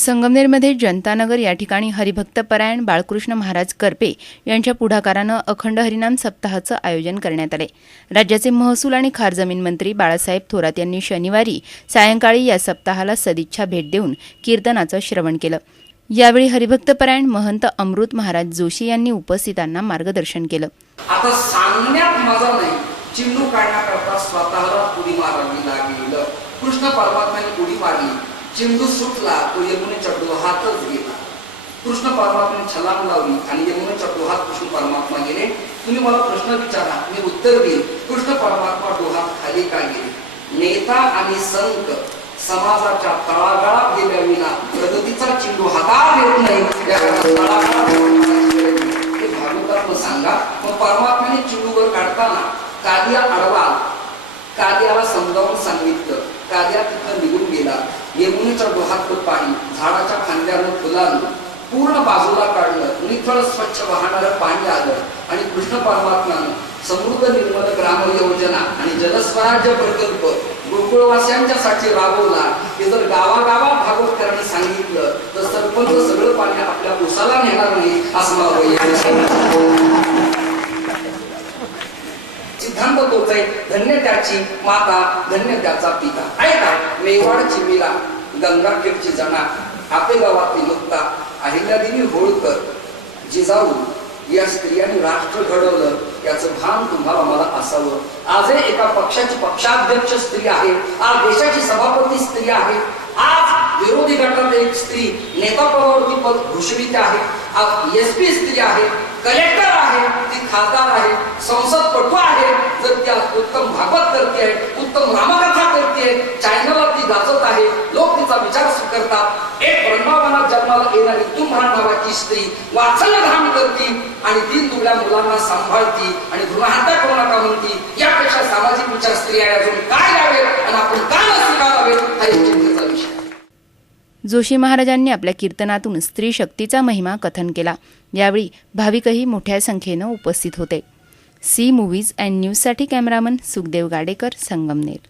संगमनेरमध्ये जनतानगर या ठिकाणी हरिभक्तपरायण बाळकृष्ण महाराज करपे यांच्या पुढाकारानं अखंड हरिनाम सप्ताहाचं आयोजन करण्यात आले। राज्याचे महसूल आणि खार जमीन मंत्री बाळासाहेब थोरात यांनी शनिवारी सायंकाळी या सप्ताहाला सदिच्छा भेट देऊन कीर्तनाचं श्रवण केलं। यावेळी हरिभक्तपरायण महंत अमृत महाराज जोशी यांनी उपस्थितांना मार्गदर्शन केलं। आता सांगण्यात मजा नाही, चिंडू काढण्याकरता स्वतःला उडी मारावी लागली। कृष्ण परमात्म्याने उडी मारली, चिंडू सुटला तो यमुनेच्या डोहातच गेला। कृष्ण परमात्म्याने छलांग लावली आणि यमुनेच्या डोहात कृष्ण परमात्मा गेले। तुम्ही मला प्रश्न विचारा, मी उत्तर देईन, कृष्ण परमात्मा डोहात खाली का गेले? नेता आणि संत समाजाच्या तळागाळात गेल्या विना प्रगतीचा चिंडू हातात येत नाही। हे भागवतातून सांगा। मग परमात्म्याने चिंडूवर काढताना कालिया अडवा, कालियाला समजावून सांगितलं, कालिया तिथं निघून गेला। यमुनेच्या डोहात पाणी झाडाच्या फांद्यानं फुलालं, पूर्ण बाजूला काढलं, निथळ स्वच्छ वाहणारं पाणी आलं आणि कृष्ण परमात्म्यानं समृद्ध निर्मल ग्राम योजना आणि जलस्वराज्य प्रकल्प गोकुळवासियांच्यासाठी राबवला। हे जर गावागावात भागवतकरांनी सांगितलं तर सरपंच सगळं पाणी आपल्या उसाला नेणार नाही असं मला सिद्धांत तोच आहे। धन्य त्याची माता, धन्य त्याचा पिता। ऐका, मेवाडची मीरा, गंगाखेडची जना, आपेगावातली मुक्ता, अहिल्यादेवी होळकर, जिजाऊ या स्त्रियांनी राष्ट्र घडवलं याचं भान तुम्हाला मला असावं। आज एका पक्षाची पक्षाध्यक्ष स्त्री आहे, आज देशाची सभापती स्त्री आहे, आज विरोधी गटात एक स्त्री नेता पदावरती पद भूषवित आहे, आज एसपी स्त्री आहे, कलेक्टर आहे, ती खासदार आहे, संसदपटू आहे। जर त्या उत्तम भागवत करते आहे, उत्तम रामकथा करते आहे, चॅनलला ती गाजत आहे, लोक तिचा विचार करतात। एक ब्रह्मावनात जन्माला येणारी तुम्हारा नावाची स्त्री वात्सल्यधाम करती आणि तीन दुबळ्या मुलांना सांभाळती आणि भ्रूणहत्या करू नका म्हणती। यापेक्षा सामाजिक विचार स्त्रिया अजून काय द्यावे आणि आपण काय न स्वीकारावे हा एक चिंतेचा विषय। जोशी महाराजांनी आपल्या कीर्तनातून स्त्री शक्तीचा महिमा कथन केला। यावेळी भाविकही मोठ्या संख्येनं उपस्थित होते। सी मूव्हीज अँड न्यूजसाठी कॅमेरामन सुखदेव गाडेकर, संगमनेर।